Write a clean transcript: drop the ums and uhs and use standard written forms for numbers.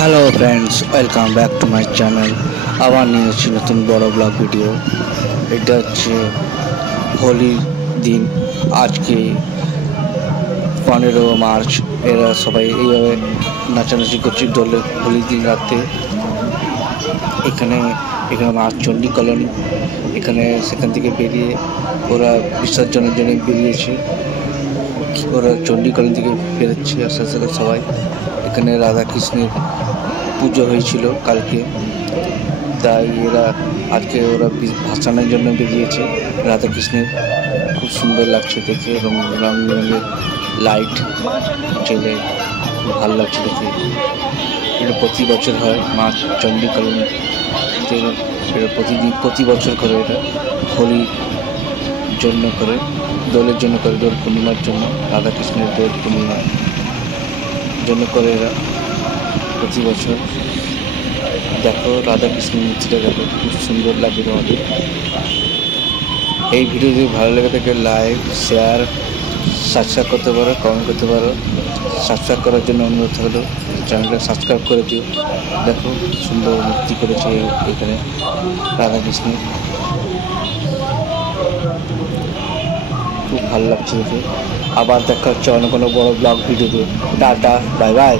Hello friends, welcome back to my channel. আবার নিয়ে এসেছি নতুন বড় ব্লগ ভিডিও। এটা হচ্ছে হোলির দিন। আজকে 15 মার্চ। এরা সবাই এইভাবে নাচানাচি করছে দোলে হোলির দিন রাতে। এখানে এখানে মা চণ্ডী কলোনি, সেখান থেকে বেরিয়ে ওরা বিসর্জনের জন্য বেরিয়েছে। ওরা চণ্ডী কলোনি থেকে বেরোচ্ছে আস্তে আস্তে করে সবাই। এখানে রাধাকৃষ্ণের পুজো হয়েছিল কালকে, তাই আজকে ওরা ভাসানের জন্য বেরিয়েছে রাধাকৃষ্ণের। খুব সুন্দর লাগছে দেখে, রং বেরঙের লাইট জ্বলে খুব ভালো লাগছে দেখে। এটা প্রতি বছর হয় মা চণ্ডী কলোনিতে। এটা প্রতি বছর করে এটা হোলির জন্য করে, দোলের জন্য করে, দোল পূর্ণিমার জন্য, রাধাকৃষ্ণের দোল পূর্ণিমার জন্য করে এরা প্রতি বছর। দেখো রাধাকৃষ্ণের মূর্তিটা, দেখো খুব সুন্দর লাগে তোমাদের। এই ভিডিও যদি ভালো লেগে থাকে লাইক, শেয়ার, সাবস্ক্রাইব করতে পারো, কমেন্ট করতে পারো। সাবস্ক্রাইব করার জন্য অনুরোধ থাকলো, চ্যানেলটা সাবস্ক্রাইব করে দিও। দেখো সুন্দর মূর্তি করেছে এখানে রাধাকৃষ্ণের, খুব ভালো লাগছে দেখে। আবার দেখা হচ্ছে অন্য কোনো বড় ব্লগ ভিডিওতে। Tata, bye bye.